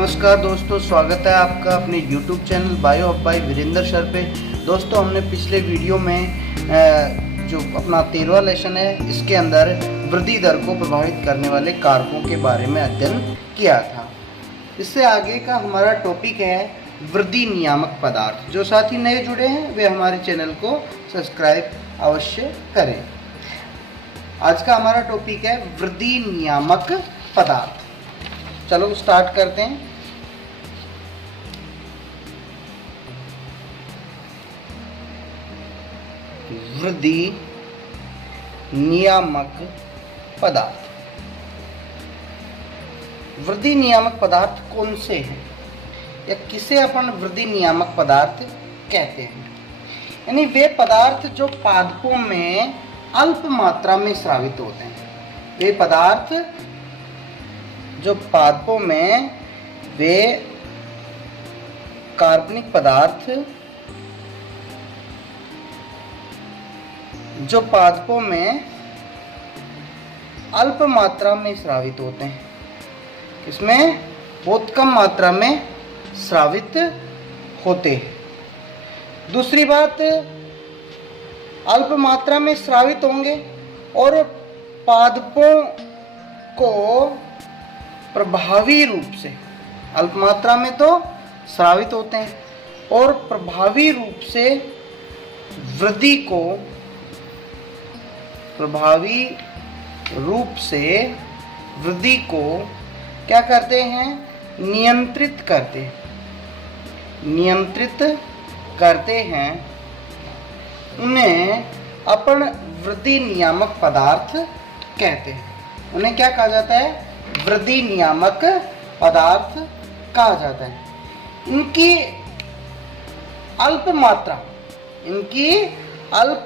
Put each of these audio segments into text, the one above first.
नमस्कार दोस्तों, स्वागत है आपका अपने YouTube channel bio of by Virendra sir पे। दोस्तों, हमने पिछले वीडियो में जो अपना 13वां लेसन है, इसके अंदर वृद्धि दर को प्रभावित करने वाले कारकों के बारे में अध्ययन किया था। इससे आगे का हमारा टॉपिक है वृद्धि नियामक पदार्थ। जो साथी नए जुड़े हैं वे हमारे चैनल को सब्सक्राइब अवश्य करें। आज का हमारा टॉपिक है वृद्धि नियामक पदार्थ। चलो स्टार्ट करते हैं। वृद्धि नियामक पदार्थ। वृद्धि नियामक पदार्थ कौन से हैं या किसे अपन वृद्धि नियामक पदार्थ कहते हैं? यानी वे पदार्थ जो पादपों में अल्प मात्रा में स्रावित होते हैं। वे पदार्थ जो पादपों में वे कार्बनिक पदार्थ जो पादपों में अल्प मात्रा में स्रावित होते हैं, इसमें बहुत कम मात्रा में स्रावित होते हैं। दूसरी बात, अल्प मात्रा में स्रावित होंगे और पादपों को प्रभावी रूप से, अल्प मात्रा में तो स्रावित होते हैं और प्रभावी रूप से वृद्धि को क्या करते हैं? नियंत्रित करते हैं। उन्हें अपन वृद्धि नियामक पदार्थ कहते हैं। उन्हें क्या कहा जाता है? वृद्धि नियामक पदार्थ कहा जाता है। इनकी अल्प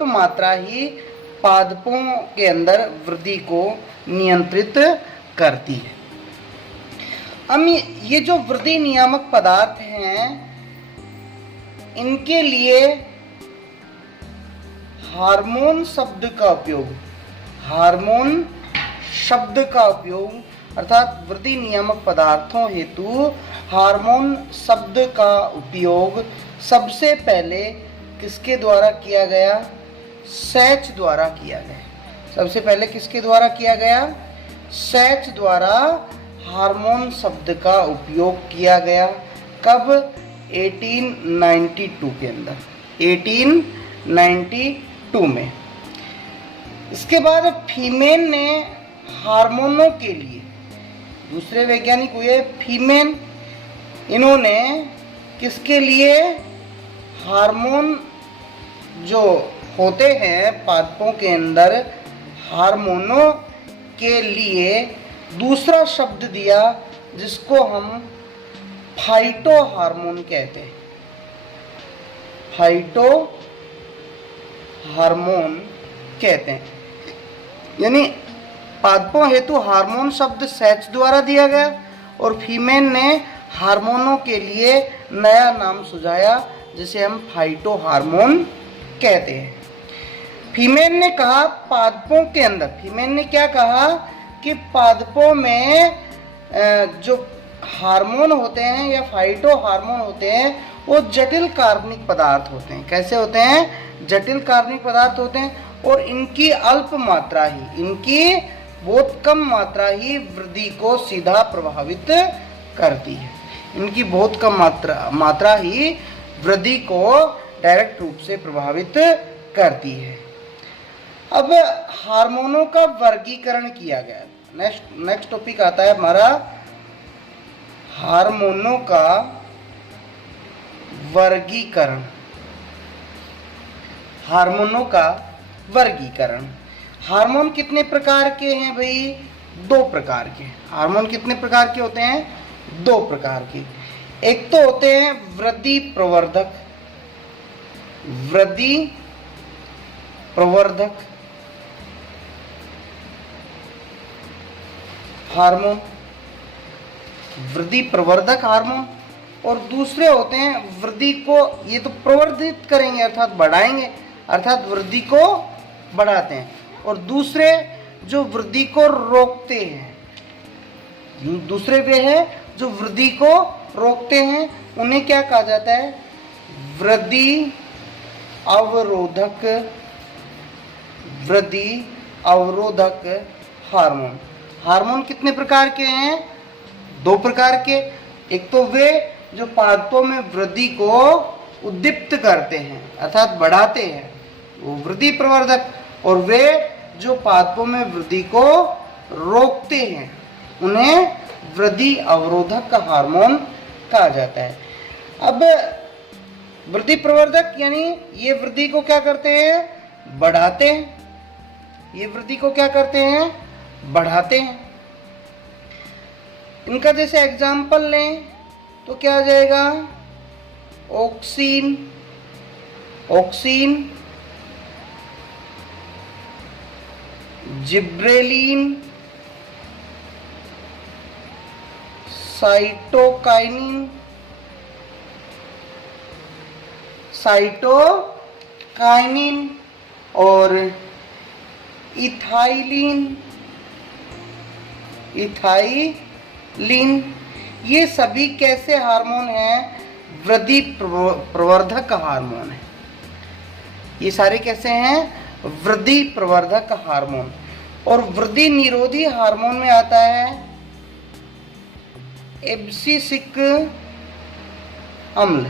मात्रा ही पादपों के अंदर वृद्धि को नियंत्रित करती है। अब ये जो वृद्धि नियामक पदार्थ हैं, इनके लिए हार्मोन शब्द का उपयोग अर्थात वृद्धि नियामक पदार्थों हेतु हार्मोन शब्द का उपयोग सबसे पहले किसके द्वारा किया गया? सैच द्वारा किया गया। सबसे पहले किसके द्वारा किया गया? सैच द्वारा हार्मोन शब्द का उपयोग किया गया। कब? 1892 के अंदर, 1892 में। इसके बाद फीमेन ने हार्मोनों के लिए, दूसरे वैज्ञानिक हुए फीमेन, इन्होंने किसके लिए हार्मोन जो होते हैं पादपों के अंदर, हार्मोनों के लिए दूसरा शब्द दिया जिसको हम फाइटो हार्मोन कहते हैं। फाइटो हार्मोन कहते हैं। यानी पादपों हेतु हार्मोन शब्द सैच द्वारा दिया गया और फीमेन ने हार्मोनों के लिए नया नाम सुझाया जिसे हम फाइटो हार्मोन कहते हैं। फीमेन ने कहा पादपों के अंदर, फीमेन ने क्या कहा कि पादपों में जो हार्मोन होते हैं या फाइटो हार्मोन होते हैं वो जटिल कार्बनिक पदार्थ होते हैं। कैसे होते हैं? जटिल कार्बनिक पदार्थ होते हैं और इनकी अल्प मात्रा ही, इनकी बहुत कम मात्रा ही वृद्धि को सीधा प्रभावित करती है। इनकी बहुत कम मात्रा ही वृद्धि को डायरेक्ट रूप से प्रभावित करती है। अब हार्मोनों का वर्गीकरण किया गया। नेक्स्ट टॉपिक आता है हमारा हार्मोनों का वर्गीकरण। हार्मोनों का वर्गीकरण। हार्मोन कितने प्रकार के हैं भाई? 2 प्रकार के। हार्मोन कितने प्रकार के होते हैं? 2 प्रकार के। एक तो होते हैं वृद्धि प्रवर्धक हार्मोन, वृद्धि प्रवर्धक हार्मोन, और दूसरे होते हैं वृद्धि को, ये तो प्रवर्धित करेंगे अर्थात बढ़ाएंगे, अर्थात वृद्धि को बढ़ाते हैं, और दूसरे जो वृद्धि को रोकते हैं, दूसरे वे हैं जो वृद्धि को रोकते हैं, उन्हें क्या कहा जाता है? वृद्धि अवरोधक, वृद्धि अवरोधक हार्मोन। हार्मोन कितने प्रकार के हैं? 2 प्रकार के। एक तो वे जो पादपों में वृद्धि को उद्दीप्त करते हैं अर्थात बढ़ाते हैं, वो वृद्धि प्रवर्धक, और वे जो पादपों में वृद्धि को रोकते हैं उन्हें वृद्धि अवरोधक हार्मोन कहा जाता है। अब वृद्धि प्रवर्धक यानी ये वृद्धि को क्या करते हैं? बढ़ाते हैं। ये वृद्धि को क्या करते हैं? बढ़ाते हैं। इनका जैसे एग्जाम्पल लें तो क्या आ जाएगा? Oxygen, oxygen, gibberellin, cytokinin, cytokinin और इथाइलिन, इथाइलिन, ये सभी कैसे हार्मोन हैं? वृद्धि प्रवर्धक हार्मोन है। ये सारे कैसे हैं? वृद्धि प्रवर्धक हार्मोन। और वृद्धि निरोधी हार्मोन में आता है एब्सिसिक अम्ल,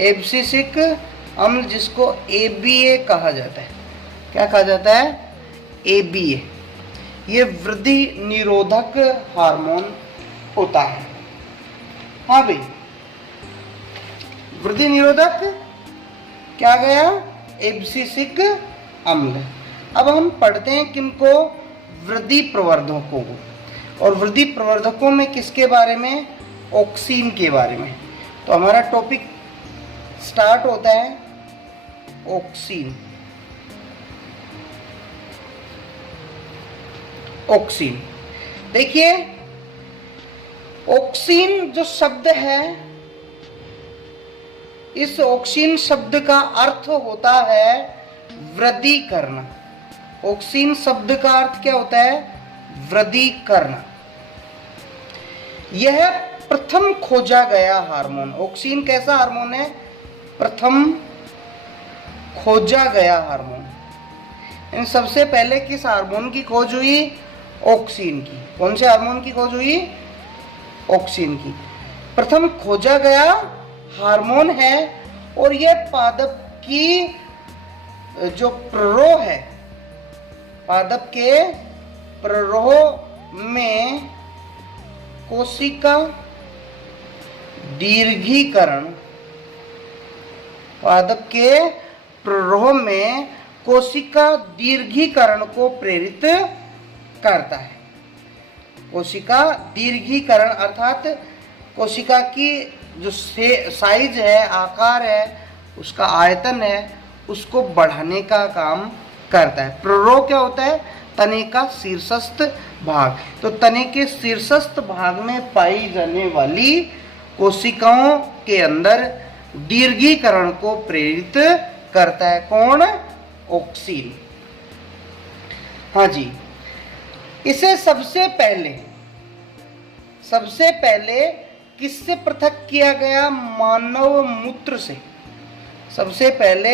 एब्सिसिक अम्ल जिसको ABA कहा जाता है। क्या कहा जाता है? ABA। ये वृद्धि निरोधक हार्मोन होता है। हाँ भाई, वृद्धि निरोधक क्या गया? एब्सिसिक अम्ल। अब हम पढ़ते हैं किनको? वृद्धि प्रवर्धकों को। और वृद्धि प्रवर्धकों में किसके बारे में? ऑक्सीन के बारे में। तो हमारा टॉपिक स्टार्ट होता है ऑक्सीन। ऑक्सीन, देखिए ऑक्सीन जो शब्द है, इस ऑक्सीन शब्द का अर्थ होता है वृद्धि करना। ऑक्सीन शब्द का अर्थ क्या होता है? वृद्धि करना। यह प्रथम खोजा गया हार्मोन। ऑक्सीन कैसा हार्मोन है? प्रथम खोजा गया हार्मोन। इन सबसे पहले किस हार्मोन की खोज हुई? ऑक्सीन की। कौन से हार्मोन की खोज हुई? ऑक्सीन की। प्रथम खोजा गया हार्मोन है और यह पादप की जो प्ररोह है, पादप के प्ररोह में कोशिका दीर्घीकरण, पादप के प्ररोह में कोशिका दीर्घीकरण को प्रेरित करता है। कोशिका दीर्घीकरण अर्थात कोशिका की जो साइज है, आकार है, उसका आयतन है, उसको बढ़ाने का काम करता है। प्ररोह क्या होता है? तने का शीर्षस्थ भाग। तो तने के शीर्षस्थ भाग में पाई जाने वाली कोशिकाओं के अंदर दीर्घीकरण को प्रेरित करता है। कौन? ऑक्सीन। हाँ जी, इसे सबसे पहले किससे पृथक किया गया? मानव मूत्र से। सबसे पहले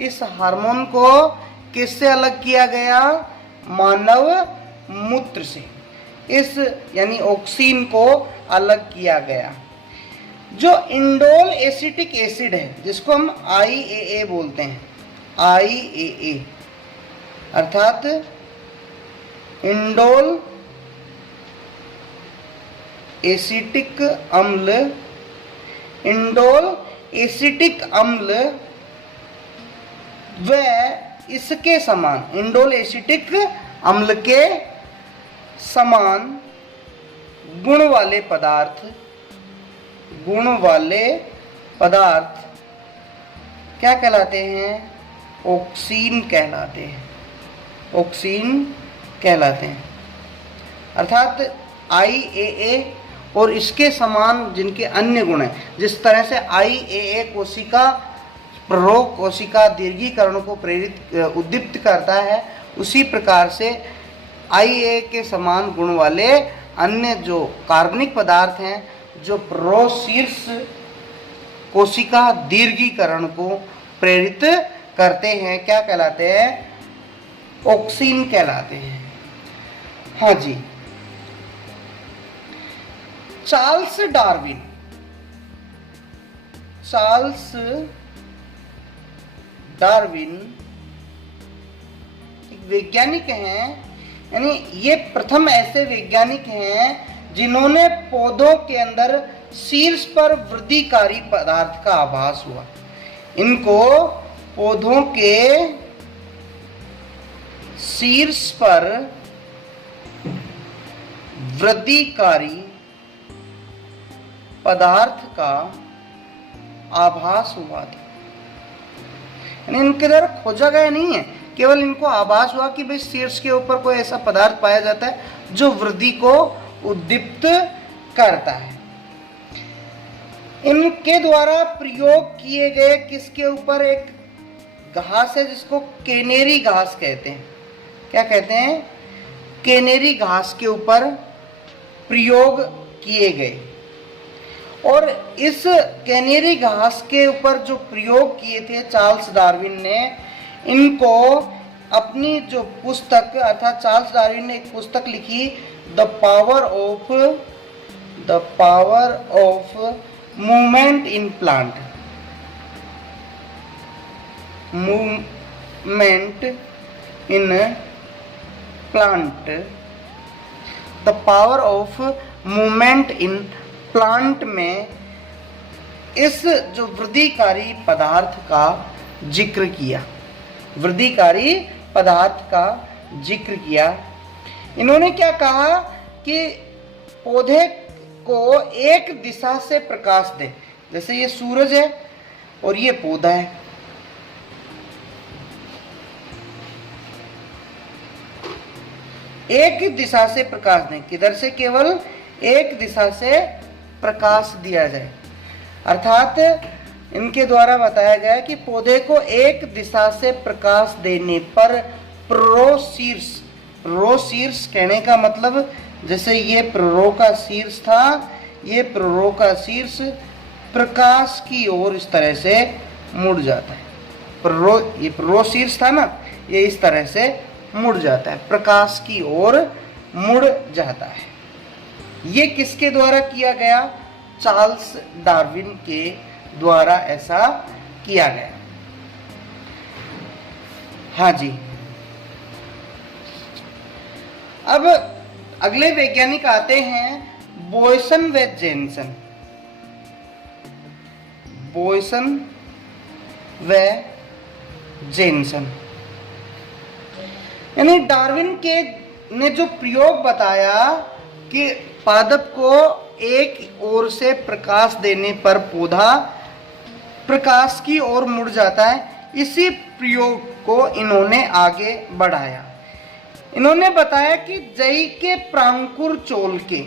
इस हार्मोन को किससे अलग किया गया? मानव मूत्र से। इस यानी ऑक्सीन को अलग किया गया। जो इंडोल एसिटिक एसिड है, जिसको हम IAA बोलते हैं, IAA अर्थात इंडोल एसिटिक अम्ल, इंडोल एसिटिक अम्ल व इसके समान, इंडोल एसिटिक अम्ल के समान गुण वाले पदार्थ, गुण वाले पदार्थ क्या कहलाते हैं? ऑक्सीन कहलाते हैं। ऑक्सीन कहलाते हैं। अर्थात IAA और इसके समान जिनके अन्य गुण हैं, जिस तरह से IAA कोशिका प्ररोह, कोशिका दीर्घीकरण को प्रेरित उद्दीप्त करता है, उसी प्रकार से IAA के समान गुण वाले अन्य जो कार्बनिक पदार्थ हैं जो प्रोशीर्ष कोशिका दीर्घीकरण को प्रेरित करते हैं, क्या कहलाते हैं? ऑक्सीन कहलाते हैं। हाँ जी, चार्ल्स डार्विन एक वैज्ञानिक हैं, यानी ये प्रथम ऐसे वैज्ञानिक हैं जिन्होंने पौधों के अंदर शीर्ष पर वृद्धिकारी पदार्थ का आभास हुआ। इनको पौधों के शीर्ष पर वृद्धिकारी पदार्थ का आभास हुआ था। यानी इनके द्वारा खोजा गया नहीं है, केवल इनको आभास हुआ कि भाई शीर्ष के ऊपर कोई ऐसा पदार्थ पाया जाता है जो वृद्धि को उद्दीप्त करता है। इनके द्वारा प्रयोग किए गए किसके ऊपर? एक घास है जिसको केनेरी घास कहते हैं। क्या कहते हैं? केनेरी घास के ऊपर प्रयोग किए गए। और इस कैनेरी घास के ऊपर जो प्रयोग किए थे चार्ल्स डार्विन ने, इनको अपनी जो पुस्तक, अर्थात चार्ल्स डार्विन ने एक पुस्तक लिखी, the power of movement in plant, the power of movement in plant में इस जो वृद्धिकारी पदार्थ का जिक्र किया, वृद्धिकारी पदार्थ का जिक्र किया। इन्होंने क्या कहा कि पौधे को एक दिशा से प्रकाश दे, जैसे ये सूरज है और ये पौधा है, एक दिशा से प्रकाश दें। किधर से? केवल एक दिशा से प्रकाश दिया जाए। अर्थात इनके द्वारा बताया गया कि पौधे को एक दिशा से प्रकाश देने पर प्रोशीर्ष कहने का मतलब, जैसे ये प्रो का शीर्ष था, ये प्रो का शीर्ष प्रकाश की ओर इस तरह से मुड़ जाता है। ये प्रोशीर्ष था ना, ये इस तरह से मुड़ जाता है, प्रकाश की ओर मुड़ जाता है। ये किसके द्वारा किया गया? चार्ल्स डार्विन के द्वारा ऐसा किया गया। हाँ जी, अब अगले वैज्ञानिक आते हैं बॉयसन व जेनसन। बॉयसन व जेनसन यानी डार्विन के ने जो प्रयोग बताया कि पादप को एक ओर से प्रकाश देने पर पौधा प्रकाश की ओर मुड़ जाता है, इसी प्रयोग को इन्होंने आगे बढ़ाया। इन्होंने बताया कि जई के प्रांकुर चोल के,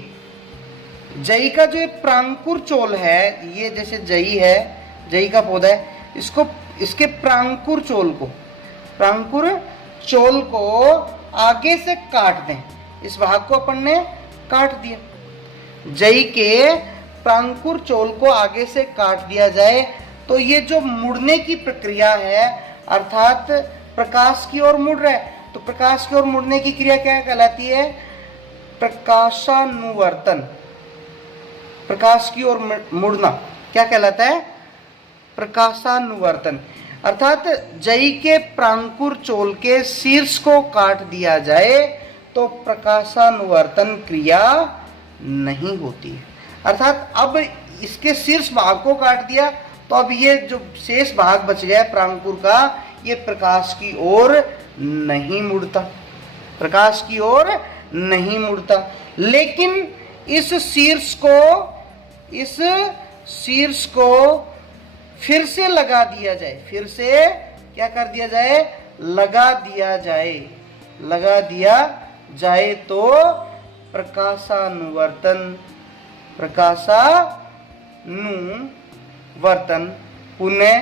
जई का जो प्रांकुर चोल है, ये जैसे जई है, जई का पौधा है, इसको इसके प्रांकुर चोल को आगे से काट दें। इस भाग को अपन ने काट दिया, जई के प्रांकुर चोल को आगे से काट दिया जाए तो ये जो मुड़ने की प्रक्रिया है, अर्थात प्रकाश की ओर मुड़ रहा है, तो प्रकाश की ओर मुड़ने की क्रिया क्या कहलाती है? प्रकाशानुवर्तन। प्रकाश की ओर मुड़ना क्या कहलाता है? प्रकाशानुवर्तन। अर्थात जई के प्रांकुर चोल के शीर्ष को काट दिया जाए तो प्रकाशानुवर्तन क्रिया नहीं होती है। अर्थात अब इसके शीर्ष भाग को काट दिया तो अब ये जो शेष भाग बच गया प्रांकुर का, ये प्रकाश की ओर नहीं मुड़ता, प्रकाश की ओर नहीं मुड़ता। लेकिन इस शीर्ष को फिर से लगा दिया जाए, फिर से क्या कर दिया जाए? लगा दिया जाए तो प्रकाशानुवर्तन पुनः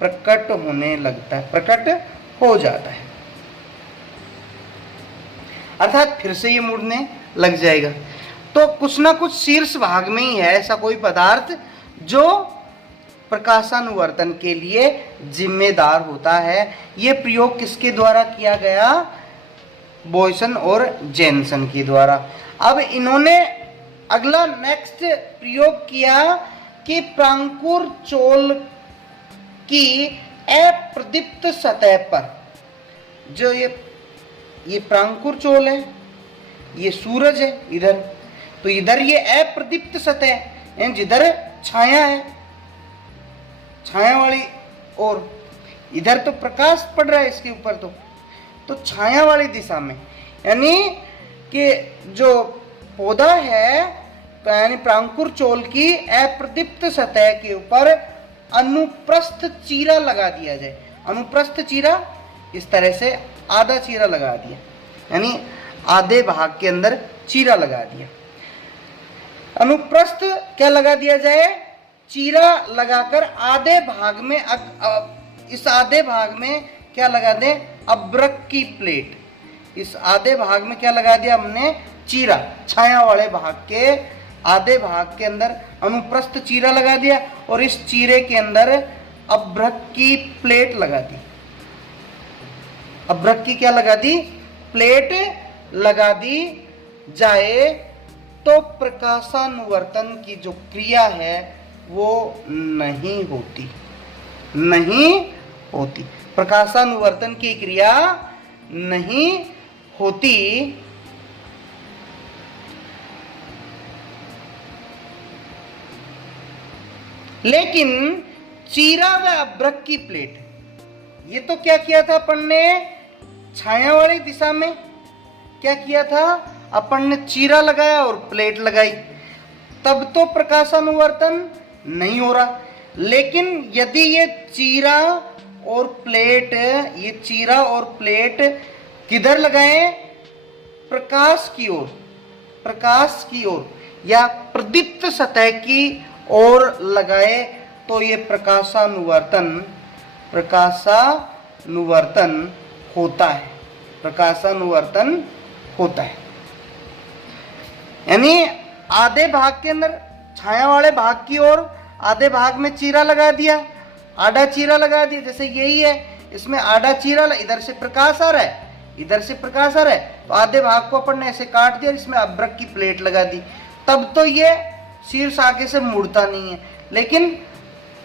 प्रकट होने लगता है, प्रकट हो जाता है। अर्थात फिर से ये मुड़ने लग जाएगा। तो कुछ ना कुछ शीर्ष भाग में ही है ऐसा कोई पदार्थ जो प्रकाशानुवर्तन के लिए जिम्मेदार होता है। यह प्रयोग किसके द्वारा किया गया? बॉयसन और जेनसन के द्वारा। अब इन्होंने अगला नेक्स्ट प्रयोग किया कि प्रांकुर चोल की अप्रदीप्त सतह पर, जो ये प्रांकुर चोल है, ये सूरज है इधर, तो इधर ये अप्रदीप्त सतह है, जिधर छाया है, छाया वाली, और इधर तो प्रकाश पड़ रहा है इसके ऊपर, तो छाया वाली दिशा में, यानी कि जो पौधा है यानी प्रांकुर चोल की अप्रदीप्त सतह के ऊपर अनुप्रस्थ चीरा लगा दिया जाए। अनुप्रस्थ चीरा इस तरह से आधा चीरा लगा दिया, यानी आधे भाग के अंदर चीरा लगा दिया। अनुप्रस्थ क्या लगा दिया जाए? चीरा लगाकर आधे भाग में इस आधे भाग में क्या लगा दें? अब्रक की प्लेट। इस आधे भाग में क्या लगा दिया हमने? चीरा। छाया वाले भाग के आधे भाग के अंदर अनुप्रस्थ चीरा लगा दिया और इस चीरे के अंदर अब्रक की प्लेट लगा दी। अब्रक की क्या लगा दी? प्लेट लगा दी जाए तो प्रकाशानुवर्तन की जो क्रिया है वो नहीं होती। प्रकाशानुवर्तन की क्रिया नहीं होती। लेकिन चीरा व अब्रक की प्लेट, ये तो क्या किया था अपन ने? छाया वाली दिशा में क्या किया था? अपन ने चीरा लगाया और प्लेट लगाई, तब तो प्रकाशानुवर्तन नहीं हो रहा। लेकिन यदि ये चीरा और प्लेट किधर लगाएं? प्रकाश की ओर या प्रदीप्त सतह की ओर लगाए तो ये प्रकाशानुवर्तन होता है। यानी आधे भाग के अंदर छाया वाले भाग की ओर आधे भाग में चीरा लगा दिया, आधा चीरा लगा दिया, जैसे यही है, इसमें आधा चीरा, इधर से प्रकाश आ रहा है, तो आधे भाग को अपन ने ऐसे काट दिया, इसमें अब्रक की प्लेट लगा दी, तब तो ये शीर्ष आगे से मुड़ता नहीं है। लेकिन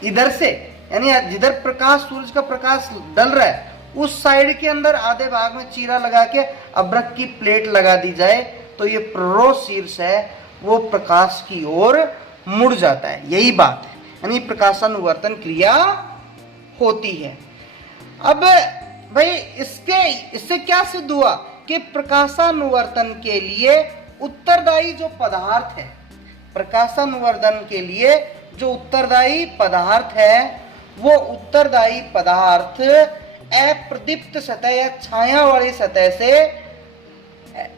इधर से, यानी जिधर प्रकाश, सूरज का प्रकाश डल रहा है, उस साइड के अंदर आधे भाग में चीरा लगा के अब्रक की प्लेट लगा दी जाए तो ये प्ररोह शीर्ष है वो प्रकाश की ओर मुड़ जाता है। यही बात है, यानी प्रकाशानुवर्तन क्रिया होती है। अब भाई इससे क्या सिद्ध हुआ कि प्रकाशानुवर्तन के लिए उत्तरदायी जो पदार्थ है, प्रकाशानुवर्तन के लिए जो उत्तरदायी पदार्थ है वो उत्तरदायी पदार्थ अप्रदीप्त सतह या छाया वाली सतह से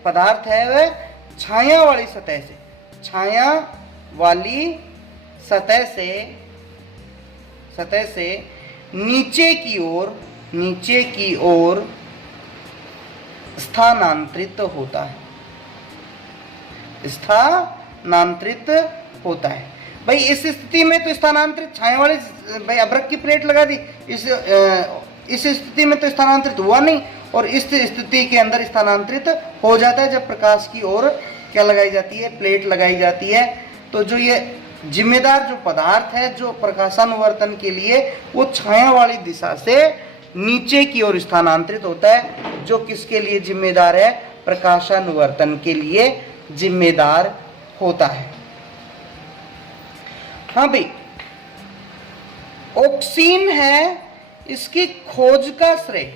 पदार्थ है, वह छाया वाली सतह से नीचे की ओर स्थानांतरित होता है। भाई इस स्थिति में तो स्थानांतरित छाया वाली, भाई अब्रक की प्लेट लगा दी, इस स्थिति में तो स्थानांतरित हुआ नहीं, और इस स्थिति के अंदर स्थानांतरित हो जाता है जब प्रकाश की ओर क्या लगाई जाती है? प्लेट लगाई जाती है। तो जो ये जिम्मेदार जो पदार्थ है जो प्रकाशानुवर्तन के लिए, वो छाया वाली दिशा से नीचे की ओर स्थानांतरित होता है, जो किसके लिए जिम्मेदार है? प्रकाशानुवर्तन के लिए जिम्मेदार होता है। हाँ भाई, ऑक्सीन है, इसकी खोज का श्रेय,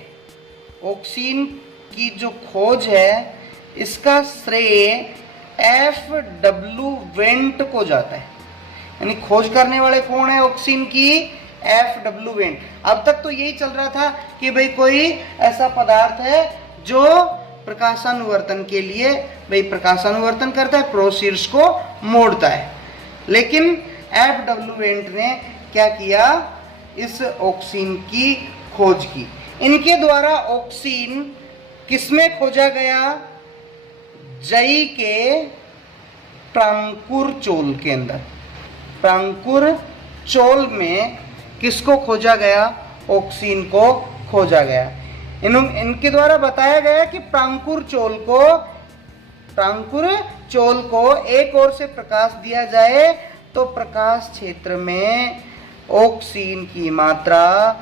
ऑक्सीन की जो खोज है इसका श्रेय F.W. वेंट को जाता है। यानी खोज करने वाले कौन है ऑक्सीन की? F.W. वेंट। अब तक तो यही चल रहा था कि भाई कोई ऐसा पदार्थ है जो प्रकाशानुवर्तन के लिए भाई प्रकाशानुवर्तन करता है, प्रोशीर्ष को मोड़ता है। लेकिन F.W. वेंट ने क्या किया? इस ऑक्सीन की खोज की। इनके द्वारा ऑक्सीन किसमें खोजा गया? जई के प्रांकुर चोल के अंदर, प्रांकुर चोल में किसको खोजा गया? ऑक्सीन को खोजा गया। इनके द्वारा बताया गया कि प्रांकुर चोल को एक ओर से प्रकाश दिया जाए तो प्रकाश क्षेत्र में ऑक्सीन की मात्रा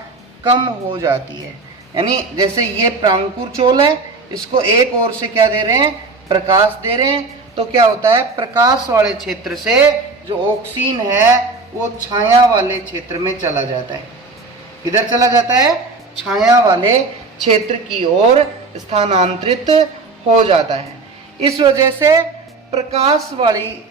कम हो जाती है। यानी जैसे ये प्रांकुर चोल है, इसको एक ओर से क्या दे रहे हैं? प्रकाश दे रहे हैं, तो क्या होता है? प्रकाश वाले क्षेत्र से जो ऑक्सीन है वो छाया वाले क्षेत्र में चला जाता है। किधर चला जाता है? छाया वाले क्षेत्र की ओर स्थानांतरित हो जाता है। इस वजह से प्रकाश वाली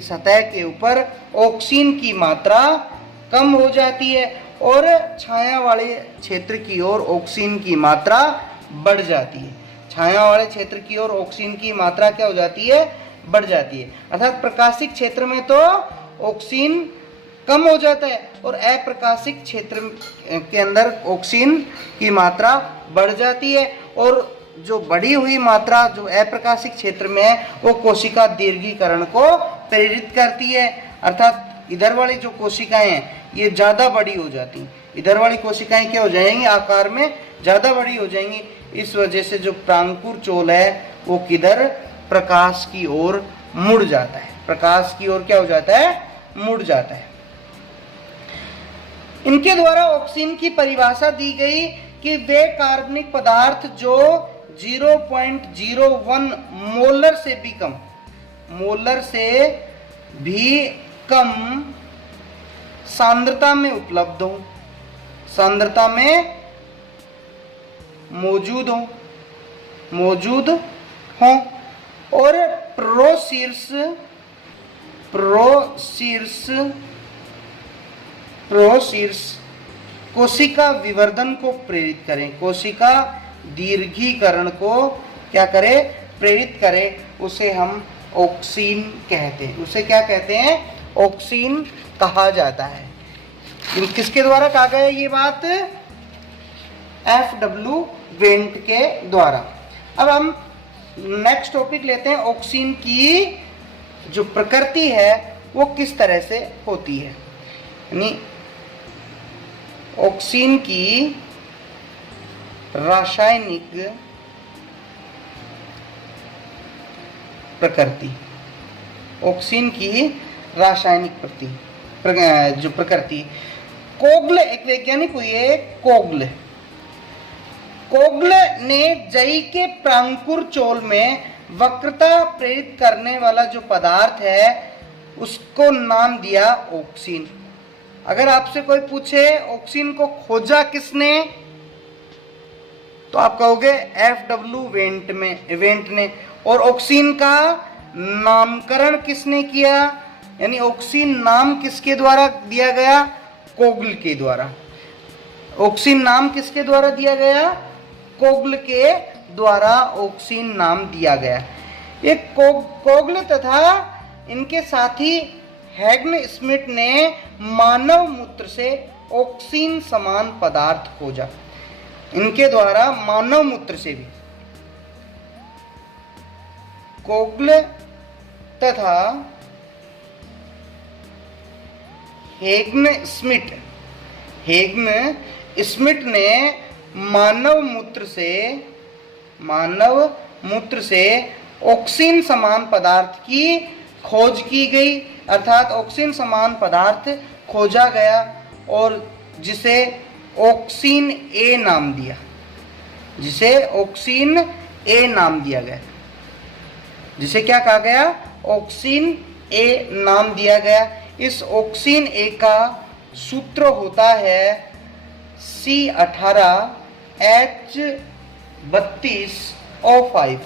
सतह के ऊपर ऑक्सीन की मात्रा कम हो जाती है और छाया वाले क्षेत्र की ओर ऑक्सीन की मात्रा बढ़ जाती है। छाया वाले क्षेत्र की ओर ऑक्सीन की मात्रा क्या हो जाती है? बढ़ जाती है। अर्थात प्रकाशिक क्षेत्र में तो ऑक्सीन कम हो जाता है और अप्रकाशिक क्षेत्र के अंदर ऑक्सीन की मात्रा बढ़ जाती है, और जो बढ़ी हुई मात्रा जो अप्रकाशिक क्षेत्र में है वो कोशिका दीर्घीकरण को प्रेरित करती है। अर्थात इधर वाली जो कोशिकाएं हैं ये ज़्यादा बड़ी हो जाती हैं, इधर वाली कोशिकाएं क्या हो जाएंगी? आकार में ज़्यादा बड़ी हो जाएंगी। इस वजह से जो प्रांकुर चोल है वो किधर? प्रकाश की ओर मुड़ जाता है। प्रकाश की ओर क्या हो जाता है? मुड़ जाता है। इनके द्वारा ऑक्सीन की परिभाषा दी गई कि वे कार्बनिक पदार्थ जो 0.01 मोलर से भी कम सांद्रता में उपलब्ध हो, सांद्रता में मौजूद हो और प्रोसीर्स कोशिका विवर्धन को प्रेरित करें, कोशिका दीर्घीकरण को क्या करे? प्रेरित करे। उसे हम ऑक्सीन कहते हैं। उसे क्या कहते हैं? ऑक्सीन कहा जाता है। किसके द्वारा कहा गया ये बात? FW वेंट के द्वारा। अब हम नेक्स्ट टॉपिक लेते हैं, ऑक्सीन की जो प्रकृति है वो किस तरह से होती है। यानी ऑक्सीन की रासायनिक प्रकृति, ऑक्सीन की रासायनिक प्रकृति। कोगले एक वैज्ञानिक हुए, कोगले ने जई के प्रांकुर चोल में वक्रता प्रेरित करने वाला जो पदार्थ है उसको नाम दिया ऑक्सीन। अगर आपसे कोई पूछे ऑक्सीन को खोजा किसने, तो आप कहोगे FW वेंट ने। और ऑक्सीन का नामकरण किसने किया? यानी ऑक्सीन नाम किसके द्वारा दिया गया? कोगल के द्वारा। ऑक्सीन नाम किसके द्वारा दिया गया? कोगल के द्वारा ऑक्सीन नाम दिया गया। ये कोगल तथा इनके साथी हैग्न स्मिथ ने मानव मूत्र से ऑक्सीन समान पदार्थ खोजा। इनके द्वारा मानव मूत्र से भी कोगल तथा हैग्न स्मिथ ने मानव मूत्र से ऑक्सीन समान पदार्थ की खोज की गई। अर्थात ऑक्सीन समान पदार्थ खोजा गया और जिसे ऑक्सीन ए नाम दिया, जिसे क्या कहा गया? ऑक्सीन ए नाम दिया गया। इस ऑक्सीन ए का सूत्र होता है C18H32O5,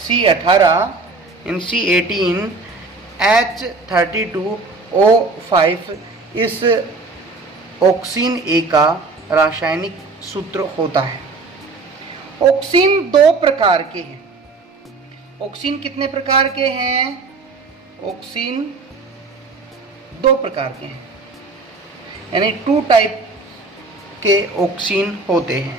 C18 इन C18H32O5 इस ऑक्सीन ए का रासायनिक सूत्र होता है। ऑक्सीन दो प्रकार के हैं। ऑक्सीन कितने प्रकार के हैं? ऑक्सीन दो प्रकार के हैं, यानी 2 टाइप के ऑक्सीन होते हैं।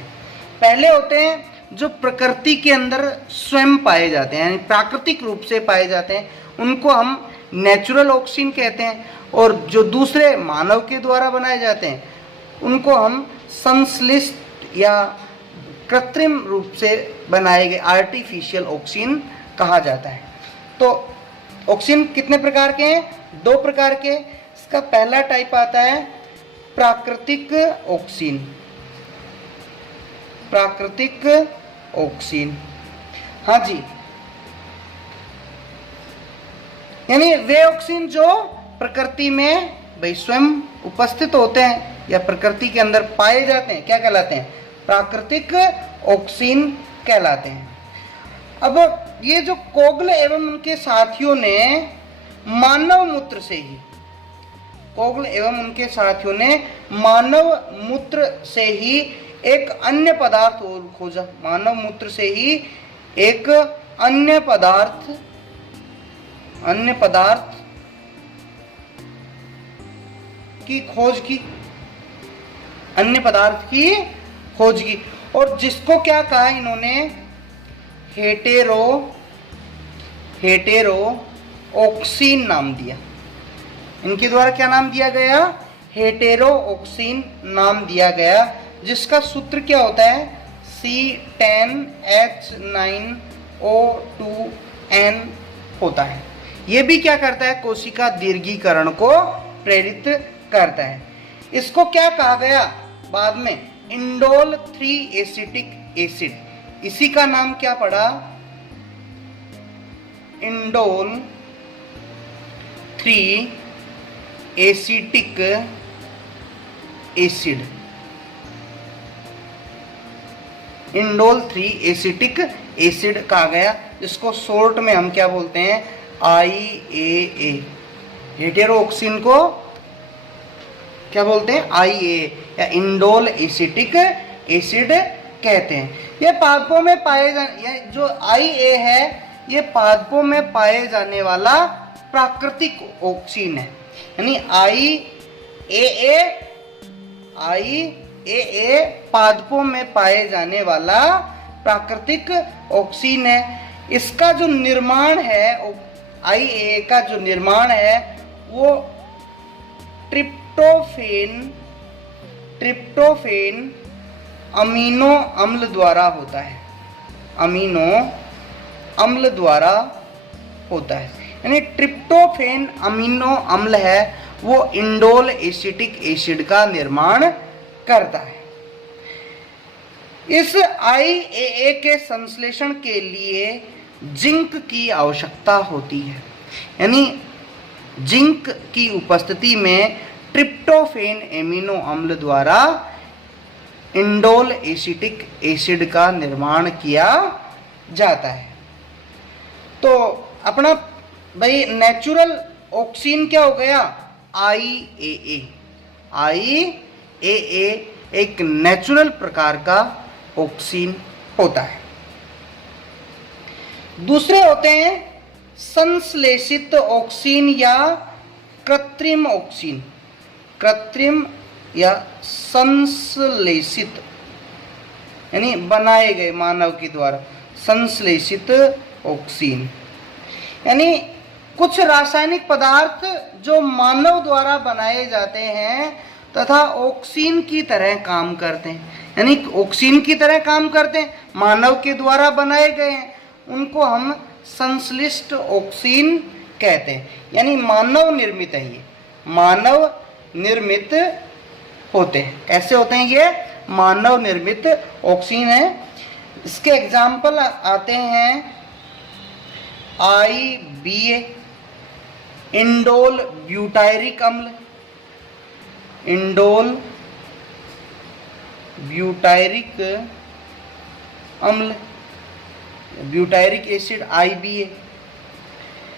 पहले होते हैं जो प्रकृति के अंदर स्वयं पाए जाते हैं, यानी प्राकृतिक रूप से पाए जाते हैं, उनको हम नेचुरल ऑक्सीन कहते हैं। और जो दूसरे मानव के द्वारा बनाए जाते हैं उनको हम संश्लिष्ट या कृत्रिम रूप से बनाए गए आर्टिफिशियल ऑक्सीन कहा जाता है। तो ऑक्सीन कितने प्रकार के हैं? 2 प्रकार के। इसका पहला टाइप आता है प्राकृतिक ऑक्सीन। प्राकृतिक ऑक्सीन, हाँ जी, यानी वे ऑक्सीन जो प्रकृति में भाई स्वयं उपस्थित होते हैं या प्रकृति के अंदर पाए जाते हैं, क्या कहलाते हैं? प्राकृतिक ऑक्सीन कहलाते हैं। अब ये जो कोगले एवं उनके साथियों ने मानव मूत्र से ही, कोगले एवं उनके साथियों ने मानव मूत्र से ही एक अन्य पदार्थ और खोजा। मानव मूत्र से ही एक अन्य पदार्थ की खोज की, अन्य पदार्थ की खोज की, और जिसको क्या कहा इन्होंने? हेटेरो ऑक्सीन नाम दिया। इनके द्वारा क्या नाम दिया गया? हेटेरो ऑक्सीन नाम दिया गया, जिसका सूत्र क्या होता है? C10H9O2N होता है। यह भी क्या करता है? कोशिका दीर्घीकरण को प्रेरित करता है। इसको क्या कहा गया बाद में? Indole 3 acetic acid. इसी का नाम क्या पड़ा? Indole 3 acetic acid. Indole 3 acetic acid कहा गया, जिसको शॉर्ट में हम क्या बोलते हैं? IAA। हेटेरो ऑक्सीन को क्या बोलते हैं? IAA या इंडोल एसिटिक एसिड कहते हैं। ये पादपों में पाए जाने, जो IA है ये पादपों में पाए जाने वाला प्राकृतिक ऑक्सीन है। यानी IAA पादपों में पाए जाने वाला प्राकृतिक ऑक्सीन है। इसका जो निर्माण है, IAA का जो निर्माण है वो ट्रिप्टोफेन अमीनो अम्ल द्वारा होता है। अमीनो अम्ल द्वारा होता है, यानी ट्रिप्टोफेन अमीनो अम्ल है वो इंडोल एसिटिक एसिड का निर्माण करता है। इस IAA के संश्लेषण के लिए जिंक की आवश्यकता होती है, यानी जिंक की उपस्थिति में ट्रिप्टोफेन एमिनो अम्ल द्वारा इंडोल एसिटिक एसिड का निर्माण किया जाता है। तो अपना भाई नेचुरल ऑक्सीन क्या हो गया? IAA। IAA एक नेचुरल प्रकार का ऑक्सीन होता है। दूसरे होते हैं संश्लेषित ऑक्सीन या कृत्रिम ऑक्सीन। कृत्रिम या संश्लेषित यानी बनाए गए मानव के द्वारा संश्लेषित ऑक्सीन, यानी कुछ रासायनिक पदार्थ जो मानव द्वारा बनाए जाते हैं तथा ऑक्सीन की तरह काम करते हैं, यानी ऑक्सीन की तरह काम करते हैं, मानव के द्वारा बनाए गए हैं, उनको हम संश्लिष्ट ऑक्सीन कहते हैं। यानी मानव निर्मित है, ये मानव निर्मित होते हैं। कैसे होते हैं? ये मानव निर्मित ऑक्सीन है। इसके एग्जाम्पल आते हैं IBA, इंडोल ब्यूटायरिक अम्ल, इंडोल ब्यूटायरिक अम्ल, ब्यूटायरिक एसिड IBA।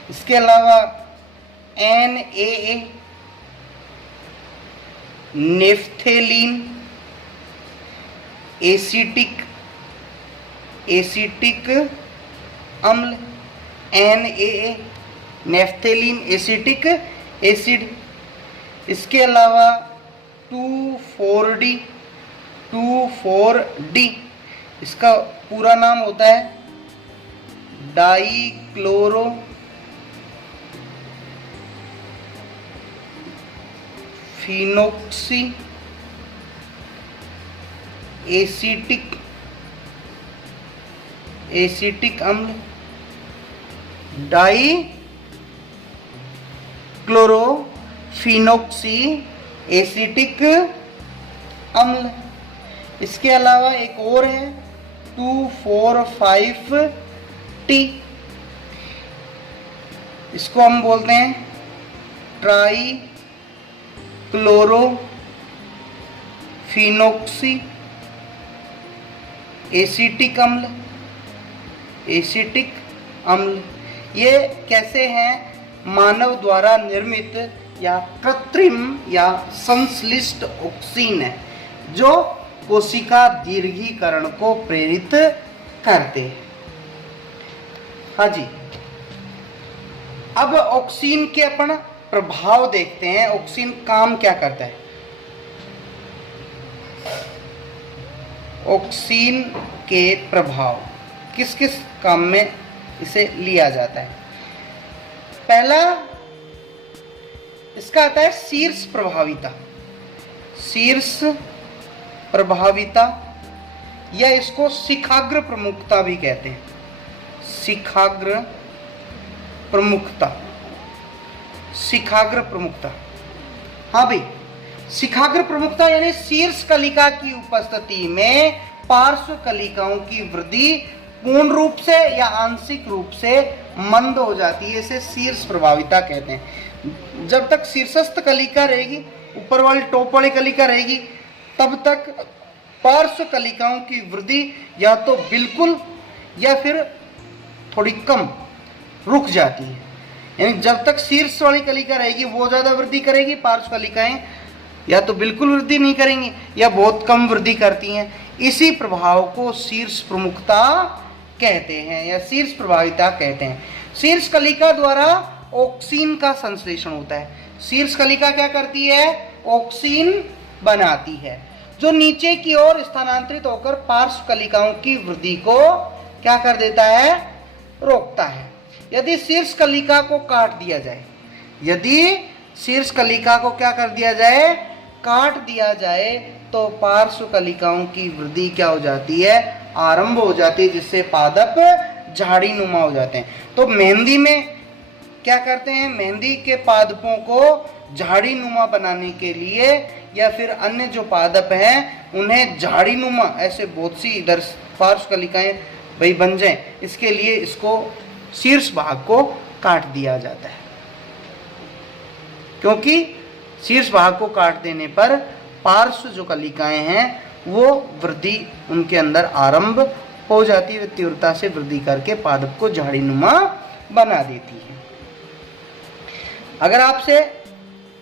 इसके अलावा NAA, नेफ्थेलीन एसिटिक अम्ल, NAA नेफ्थेलीन एसिटिक एसिड। इसके अलावा 2,4-D इसका पूरा नाम होता है डाइक्लोरो फिनोक्सी एसिटिक अम्ल, डाई क्लोरोफिनोक्सी एसिटिक अम्ल। इसके अलावा एक और है 2,4,5-T, इसको हम बोलते हैं ट्राई क्लोरोफिनोक्सी एसिटिक अम्ल। ये कैसे हैं? मानव द्वारा निर्मित या कृत्रिम या संश्लिष्ट ऑक्सीन है जो कोशिका दीर्घीकरण को प्रेरित करते हैं। हाँ जी, अब ऑक्सीन के अपन प्रभाव देखते हैं। ऑक्सीन काम क्या करता है? ऑक्सीन के प्रभाव किस किस काम में इसे लिया जाता है? पहला इसका आता है शीर्ष प्रभाविता या इसको शिखाग्र प्रमुखता भी कहते हैं। शिखाग्र प्रमुखता, हाँ भाई, शिखाग्र प्रमुखता यानी शीर्ष कलिका की उपस्थिति में पार्श्व कलिकाओं की वृद्धि पूर्ण रूप से या आंशिक रूप से मंद हो जाती है। इसे शीर्ष प्रभाविता कहते हैं। जब तक शीर्षस्थ कलिका रहेगी, ऊपर वाली टॉप वाली कलिका रहेगी, तब तक पार्श्व कलिकाओं की वृद्धि या तो बिल्कुल या फिर थोड़ी कम रुक जाती है। यानी जब तक शीर्ष वाली कलिका रहेगी वो ज़्यादा वृद्धि करेगी, पार्श्व कलिकाएं या तो बिल्कुल वृद्धि नहीं करेंगी या बहुत कम वृद्धि करती हैं। इसी प्रभाव को शीर्ष प्रमुखता कहते हैं या शीर्ष प्रभाविता कहते हैं। शीर्ष कलिका द्वारा ऑक्सीन का संश्लेषण होता है। शीर्ष कलिका क्या करती है? ऑक्सीन बनाती है, जो नीचे की ओर स्थानांतरित होकर पार्श्व कलिकाओं की वृद्धि को क्या कर देता है? रोकता है। यदि शीर्ष कलिका को काट दिया जाए, क्या कर दिया जाए? काट दिया जाए, तो पार्श्व कलिकाओं की वृद्धि क्या हो जाती है? आरंभ हो जाती है, जिससे पादप झाड़ी नुमा हो जाते हैं। तो मेहंदी में क्या करते हैं? मेहंदी के पादपों को झाड़ी नुमा बनाने के लिए या फिर अन्य जो पादप हैं उन्हें झाड़ी नुमा ऐसे बहुत सी इधर पार्श्व कलिकाएं भाई बन जाएं, इसके लिए इसको शीर्ष भाग को काट दिया जाता है। क्योंकि शीर्ष भाग को काट देने पर पार्श्व जो कलिकाएं हैं वो वृद्धि उनके अंदर आरंभ हो जाती है, तीव्रता से वृद्धि करके पादप को झाड़ी नुमा बना देती है। अगर आपसे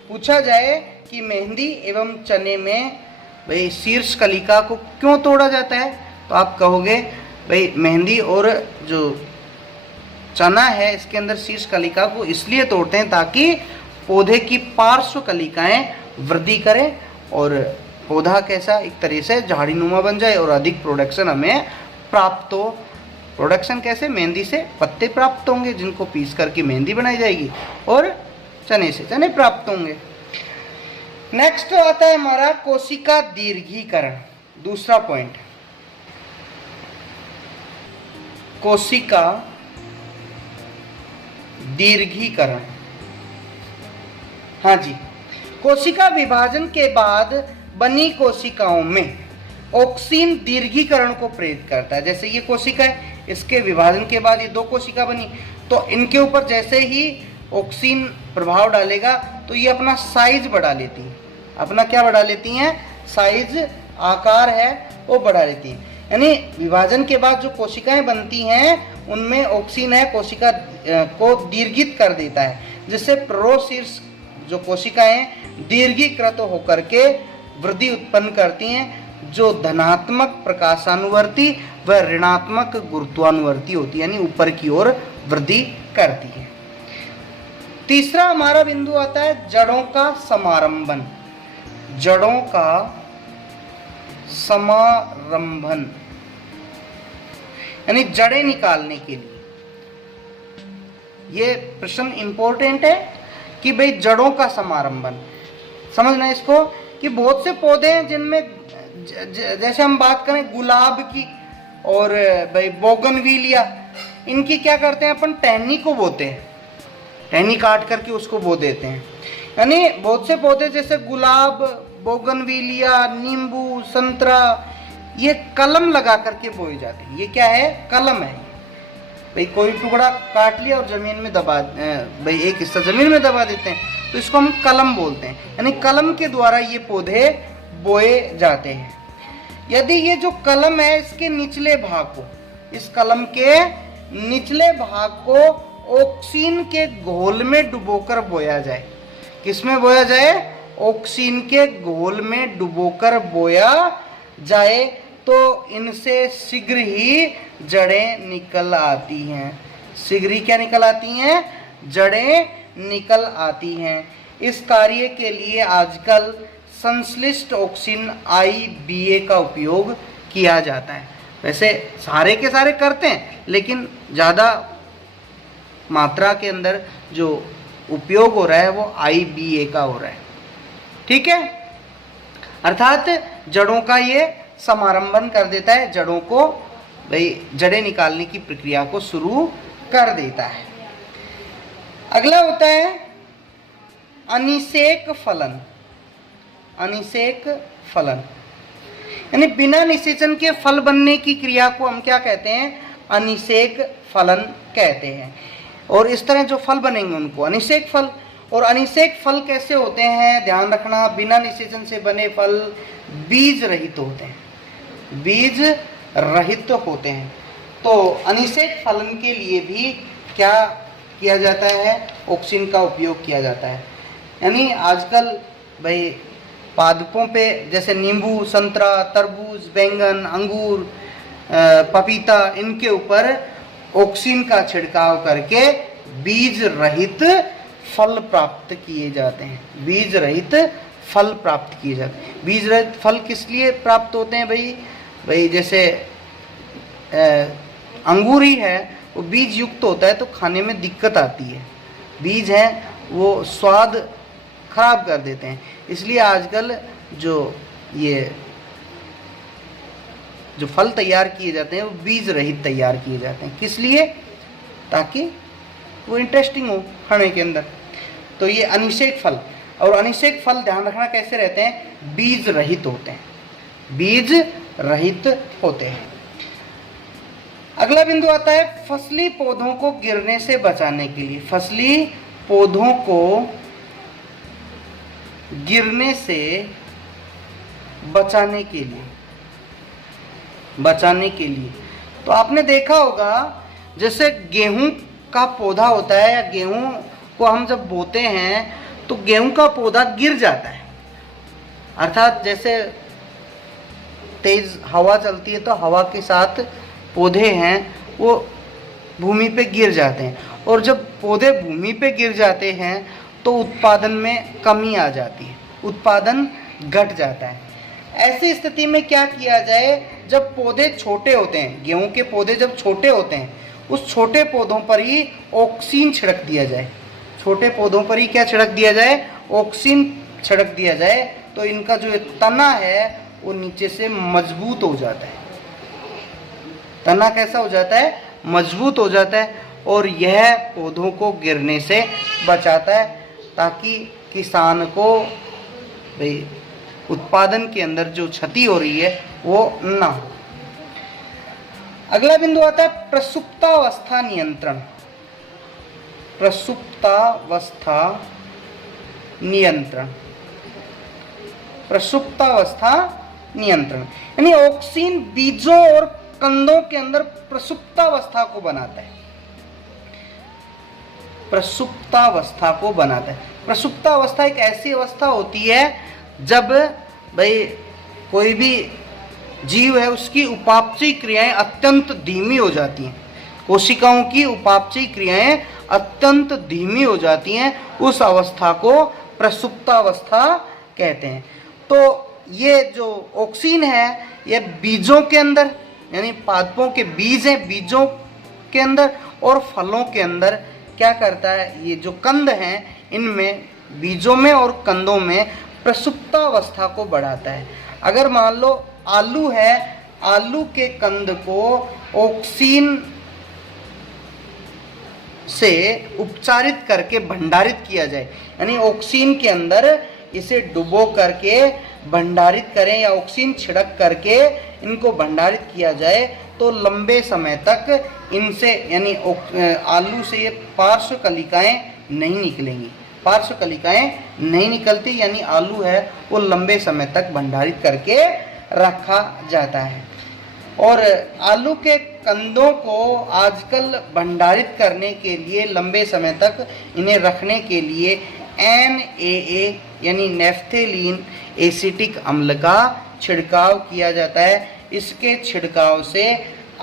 पूछा जाए कि मेहंदी एवं चने में भाई शीर्ष कलिका को क्यों तोड़ा जाता है, तो आप कहोगे भाई मेहंदी और जो चना है इसके अंदर शीर्ष कलिका को इसलिए तोड़ते हैं ताकि पौधे की पार्श्व कलिकाएं वृद्धि करें और पौधा कैसा एक तरह से झाड़ी नुमा बन जाए और अधिक प्रोडक्शन हमें प्राप्त हो। प्रोडक्शन कैसे? मेहंदी से पत्ते प्राप्त होंगे जिनको पीस करके मेहंदी बनाई जाएगी और चने से चने प्राप्त होंगे। नेक्स्ट आता है हमारा कोशिका दीर्घीकरण। दूसरा पॉइंट, कोशिका दीर्घीकरण। हाँ जी, कोशिका विभाजन के बाद बनी कोशिकाओं में ऑक्सीन दीर्घीकरण को प्रेरित करता है। जैसे ये कोशिका है, इसके विभाजन के बाद ये दो कोशिका बनी, तो इनके ऊपर जैसे ही ऑक्सीन प्रभाव डालेगा तो ये अपना साइज बढ़ा लेती है। अपना क्या बढ़ा लेती हैं? साइज, आकार है वो बढ़ा लेती हैं। यानी विभाजन के बाद जो कोशिकाएं बनती हैं उनमें ऑक्सीन है कोशिका को दीर्घित कर देता है, जिससे प्रोशीर्ष जो कोशिकाएं दीर्घीकृत होकर के वृद्धि उत्पन्न करती हैं, जो धनात्मक प्रकाशानुवर्ती व ऋणात्मक गुरुत्वानुवर्ती होती है, यानी ऊपर की ओर वृद्धि करती है। तीसरा हमारा बिंदु आता है जड़ों का समारंभन। जड़ों का समारंभन, यानी जड़ें निकालने के लिए। ये प्रश्न इंपॉर्टेंट है कि भाई जड़ों का समारंभन, समझना इसको कि बहुत से पौधे हैं जिनमें जैसे हम बात करें गुलाब की और भाई बोगनविलिया, इनकी क्या करते हैं अपन, टहनी को बोते हैं, टहनी काट करके उसको बो देते हैं। यानी बहुत से पौधे जैसे गुलाब, बोगनविलिया, नींबू, संतरा, ये कलम लगा करके बोए जाते हैं। ये क्या है, कलम है। भाई कोई टुकड़ा काट लिया और जमीन में दबा, भाई एक हिस्सा जमीन में दबा देते हैं, तो इसको हम कलम बोलते हैं। यानी कलम के द्वारा ये पौधे बोए जाते हैं। यदि ये जो कलम है इसके निचले भाग को, इस कलम के निचले भाग को ऑक्सीन के घोल में डुबोकर बोया जाए। किसमें बोया जाए, ऑक्सीन के घोल में डुबोकर बोया जाए तो इनसे शीघ्र ही जड़ें निकल आती हैं। शीघ्र ही क्या निकल आती हैं, जड़ें निकल आती हैं। इस कार्य के लिए आजकल संश्लिष्ट ऑक्सीन IBA का उपयोग किया जाता है। वैसे सारे के सारे करते हैं, लेकिन ज़्यादा मात्रा के अंदर जो उपयोग हो रहा है वो IBA का हो रहा है। ठीक है, अर्थात जड़ों का ये समारंभन कर देता है, जड़ों को भाई जड़ें निकालने की प्रक्रिया को शुरू कर देता है। अगला होता है अनिषेक फलन। अनिषेक फलन यानी बिना निषेचन के फल बनने की क्रिया को हम क्या कहते हैं, अनिषेक फलन कहते हैं। और इस तरह जो फल बनेंगे उनको अनिषेक फल। और अनिषेक फल कैसे होते हैं, ध्यान रखना, बिना निषेचन से बने फल बीज रहित होते हैं, बीज रहित होते हैं। तो अनिषेक फलन के लिए भी क्या किया जाता है, ऑक्सीन का उपयोग किया जाता है। यानी आजकल भाई पादपों पे जैसे नींबू, संतरा, तरबूज, बैंगन, अंगूर, पपीता, इनके ऊपर ऑक्सीन का छिड़काव करके बीज रहित फल प्राप्त किए जाते हैं। बीज रहित फल प्राप्त किए जाते हैं। बीज रहित फल किस लिए प्राप्त होते हैं भाई जैसे अंगूर ही है, वो बीज युक्त होता है तो खाने में दिक्कत आती है। बीज है वो स्वाद खराब कर देते हैं, इसलिए आजकल जो फल तैयार किए जाते हैं वो बीज रहित तैयार किए जाते हैं। किस लिए, ताकि वो इंटरेस्टिंग हो खाने के अंदर। तो ये अनिषेक फल, और अनिषेक फल ध्यान रखना कैसे रहते हैं, बीज रहित होते हैं, बीज रहित होते हैं। अगला बिंदु आता है फसली पौधों को गिरने से बचाने के लिए। फसली पौधों को गिरने से बचाने के लिए तो आपने देखा होगा जैसे गेहूं का पौधा होता है, या गेहूं को हम जब बोते हैं तो गेहूं का पौधा गिर जाता है। अर्थात जैसे तेज हवा चलती है तो हवा के साथ पौधे हैं वो भूमि पे गिर जाते हैं, और जब पौधे भूमि पे गिर जाते हैं तो उत्पादन में कमी आ जाती है, उत्पादन घट जाता है। ऐसी स्थिति में क्या किया जाए, जब पौधे छोटे होते हैं, गेहूं के पौधे जब छोटे होते हैं, उस छोटे पौधों पर ही ऑक्सीन छिड़क दिया जाए। छोटे पौधों पर ही क्या छिड़क दिया जाए, ऑक्सीन छिड़क दिया जाए, तो इनका जो तना है वो नीचे से मजबूत हो जाता है। तना कैसा हो जाता है, मजबूत हो जाता है, और यह पौधों को गिरने से बचाता है, ताकि किसान को भाई उत्पादन के अंदर जो क्षति हो रही है वो ना हो। अगला बिंदु आता है प्रसुप्तावस्था नियंत्रण। प्रसुप्तावस्था नियंत्रण, प्रसुप्तावस्था नियंत्रण यानी ऑक्सीन बीजों और कंदों के अंदर प्रसुप्तावस्था को बनाता है। प्रसुप्तावस्था को बनाता है। प्रसुप्तावस्था एक ऐसी अवस्था होती है जब भाई कोई भी जीव है उसकी उपापचयी क्रियाएं अत्यंत धीमी हो जाती हैं। कोशिकाओं की उपापचयी क्रियाएं अत्यंत धीमी हो जाती हैं, उस अवस्था को प्रसुप्तावस्था कहते हैं। तो ये जो ऑक्सीन है ये बीजों के अंदर यानी पादपों के बीज हैं, बीजों के अंदर और फलों के अंदर क्या करता है, ये जो कंद हैं इनमें, बीजों में और कंदों में प्रसुप्तावस्था को बढ़ाता है। अगर मान लो आलू है, आलू के कंद को ऑक्सीन से उपचारित करके भंडारित किया जाए, यानी ऑक्सीन के अंदर इसे डुबो करके भंडारित करें या ऑक्सीन छिड़क करके इनको भंडारित किया जाए, तो लंबे समय तक इनसे यानी आलू से ये पार्श्व कलिकाएं नहीं निकलेंगी, पार्श्व कलिकाएं नहीं निकलती, यानी आलू है वो लंबे समय तक भंडारित करके रखा जाता है। और आलू के कंदों को आजकल भंडारित करने के लिए, लंबे समय तक इन्हें रखने के लिए NaA यानी नेफ्थेलीन एसिटिक अम्ल का छिड़काव किया जाता है। इसके छिड़काव से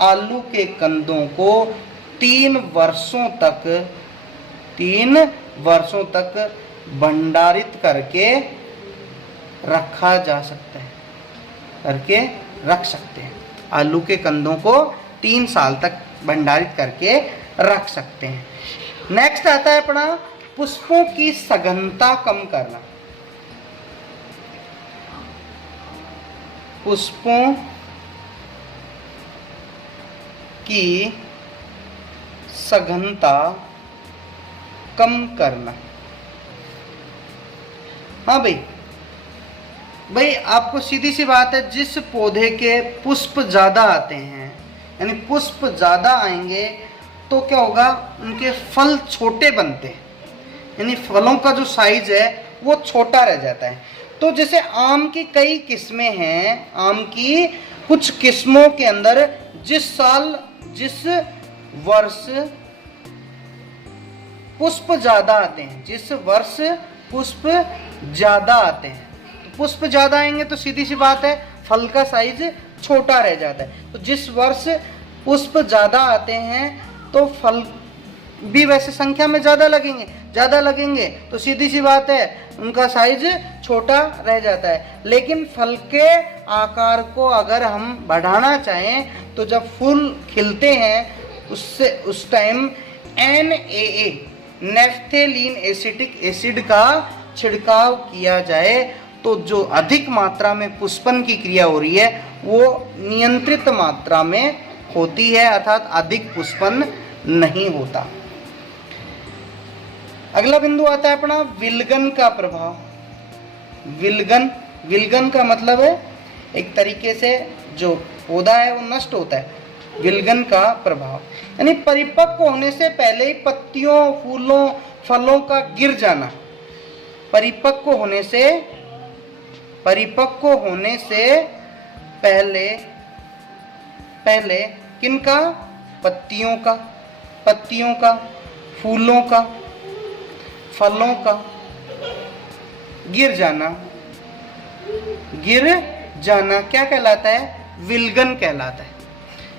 आलू के कंदों को 3 वर्षों तक भंडारित करके रखा जा सकता है, करके रख सकते हैं। आलू के कंदों को 3 साल तक भंडारित करके रख सकते हैं। नेक्स्ट आता है अपना पुष्पों की सघनता कम करना। पुष्पों की सघनता कम करना। हाँ भाई आपको सीधी सी बात है, जिस पौधे के पुष्प ज़्यादा आते हैं, यानी पुष्प ज़्यादा आएंगे तो क्या होगा, उनके फल छोटे बनते हैं, यानी फलों का जो साइज है वो छोटा रह जाता है। तो जैसे आम की कई किस्में हैं, आम की कुछ किस्मों के अंदर जिस वर्ष पुष्प ज़्यादा आते हैं, जिस वर्ष पुष्प ज़्यादा आते हैं, पुष्प ज़्यादा आएंगे तो सीधी सी बात है फल का साइज छोटा रह जाता है। तो जिस वर्ष पुष्प ज़्यादा आते हैं तो फल भी वैसे संख्या में ज़्यादा लगेंगे तो सीधी सी बात है उनका साइज छोटा रह जाता है। लेकिन फल के आकार को अगर हम बढ़ाना चाहें तो जब फूल खिलते हैं उस टाइम NaA नेफ्थेलीन एसिटिक एसिड का छिड़काव किया जाए तो जो अधिक मात्रा में पुष्पन की क्रिया हो रही है वो नियंत्रित मात्रा में होती है, अर्थात अधिक पुष्पन नहीं होता। अगला बिंदु आता है अपना विलगन का प्रभाव। विलगन का मतलब है एक तरीके से जो पौधा है वो नष्ट होता है। विलगन का प्रभाव यानी परिपक्व होने से पहले ही पत्तियों, फूलों, फलों का गिर जाना। परिपक्व होने से पहले किनका, पत्तियों का, फूलों का, फलों का गिर जाना क्या कहलाता है, विलगन कहलाता है।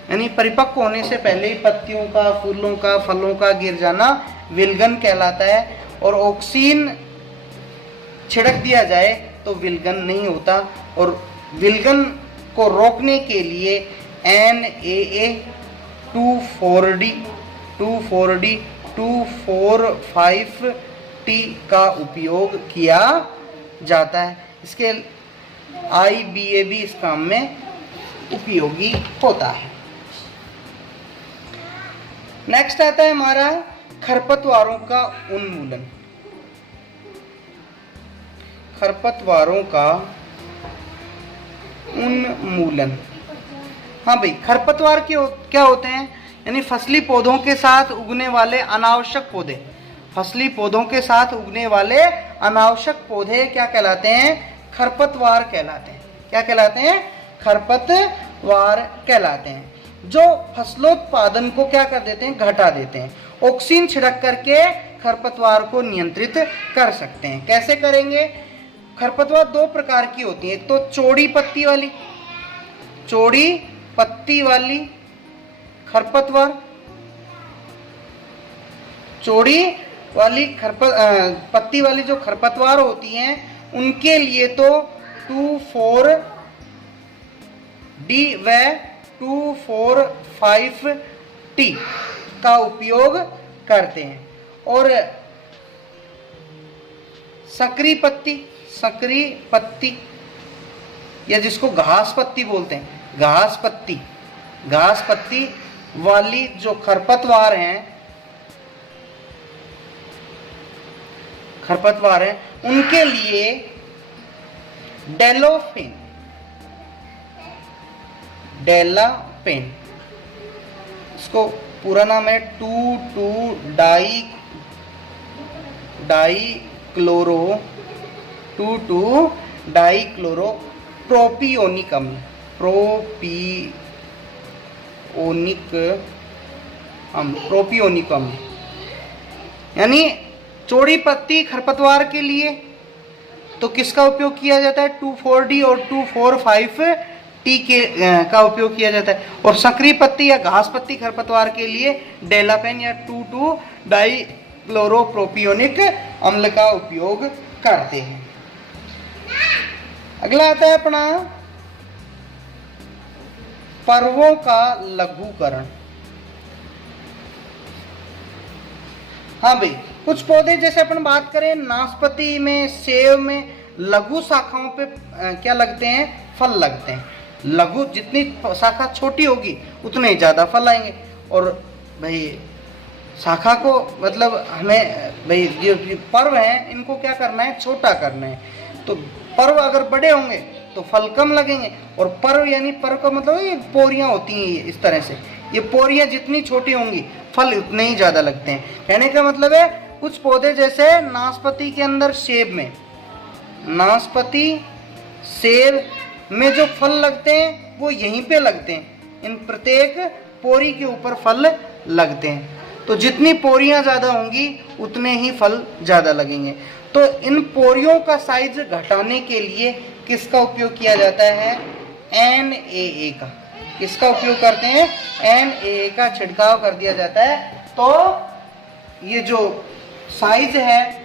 यानी परिपक्व होने से पहले ही पत्तियों का, फूलों का, फलों का गिर जाना विलगन कहलाता है। और ऑक्सीन छिड़क दिया जाए तो विलगन नहीं होता। और विलगन को रोकने के लिए NaA 2,4-D 2,4,5-T का उपयोग किया जाता है। इसके IBA भी इस काम में उपयोगी होता है। नेक्स्ट आता है हमारा खरपतवारों का उन्मूलन। खरपतवारों का उन्मूलन, हाँ भाई, खरपतवार क्या होते हैं, यानी फसली पौधों के साथ उगने वाले अनावश्यक पौधे। फसली पौधों के साथ उगने वाले अनावश्यक पौधे क्या कहलाते हैं, खरपतवार कहलाते हैं। क्या कहलाते हैं, खरपतवार कहलाते हैं। जो फसलोत्पादन को क्या कर देते हैं, घटा देते हैं। ऑक्सीन छिड़क करके खरपतवार को नियंत्रित कर सकते हैं। कैसे करेंगे, खरपतवार 2 प्रकार की होती है। एक तो चौड़ी पत्ती वाली खरपतवार, पत्ती वाली जो खरपतवार होती हैं उनके लिए तो 2,4-D व 2,4,5-T का उपयोग करते हैं। और सकरी पत्ती या जिसको घास पत्ती बोलते हैं, घास पत्ती वाली जो खरपतवार हैं उनके लिए डेलापेन, इसको पूरा नाम है 2,2-डाइक्लोरोप्रोपियोनिक अम्ल, प्रोपियोनिक अम्ल, यानी चौड़ी पत्ती खरपतवार के लिए तो किसका उपयोग किया जाता है? 2,4-D और 2,4,5-T का उपयोग किया जाता है। और संकरी पत्ती या घास पत्ती खरपतवार के लिए डेलापेन या 2,2-डाइक्लोरोप्रोपियोनिक अम्ल का उपयोग करते हैं। अगला आता है अपना पर्वों का लघुकरण। हाँ भाई, कुछ पौधे जैसे अपन बात करें नाशपाती में, सेब में, लघु शाखाओं पे क्या लगते हैं? फल लगते हैं। लघु, जितनी शाखा छोटी होगी उतने ही ज़्यादा फल आएंगे। और भाई शाखा को मतलब हमें भाई जो पर्व हैं इनको क्या करना है? छोटा करना है। तो पर्व अगर बड़े होंगे तो फल कम लगेंगे। और पर्व यानी पर्व का मतलब ये पोरियां होती हैं इस तरह से, ये पोरियां जितनी छोटी होंगी फल उतने ही ज़्यादा लगते हैं। कहने का मतलब है कुछ पौधे जैसे नाशपाती के अंदर सेब में, नाशपाती सेब में जो फल लगते हैं वो यहीं पे लगते हैं, इन प्रत्येक पोरी के ऊपर फल लगते हैं। तो जितनी पोरियां ज़्यादा होंगी उतने ही फल ज़्यादा लगेंगे। तो इन पोरियों का साइज घटाने के लिए किसका उपयोग किया जाता है? NAA का। किसका उपयोग करते हैं? NAA का छिड़काव कर दिया जाता है। तो ये जो साइज है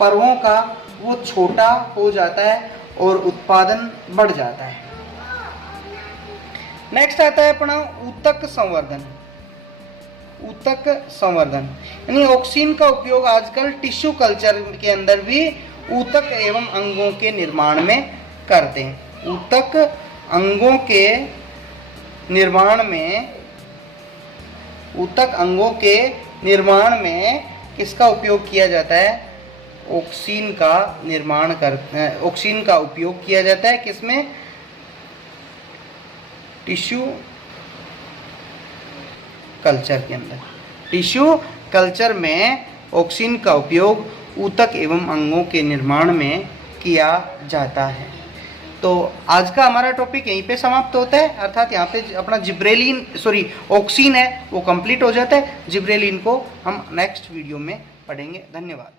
पर्वों का वो छोटा हो जाता है और उत्पादन बढ़ जाता है। नेक्स्ट आता है अपना ऊतक संवर्धन। ऊतक संवर्धन यानी ऑक्सीन का उपयोग आजकल टिश्यू कल्चर के अंदर भी ऊतक एवं अंगों के निर्माण में करते हैं। ऊतक अंगों के निर्माण में किसका उपयोग किया जाता है? ऑक्सीन का उपयोग किया जाता है। किसमें? टिश्यू कल्चर के अंदर। टिश्यू कल्चर में ऑक्सीन का उपयोग ऊतक एवं अंगों के निर्माण में किया जाता है। तो आज का हमारा टॉपिक यहीं पे समाप्त होता है, अर्थात यहाँ पे अपना ऑक्सीन है वो कंप्लीट हो जाता है। जिब्रेलिन को हम नेक्स्ट वीडियो में पढ़ेंगे। धन्यवाद।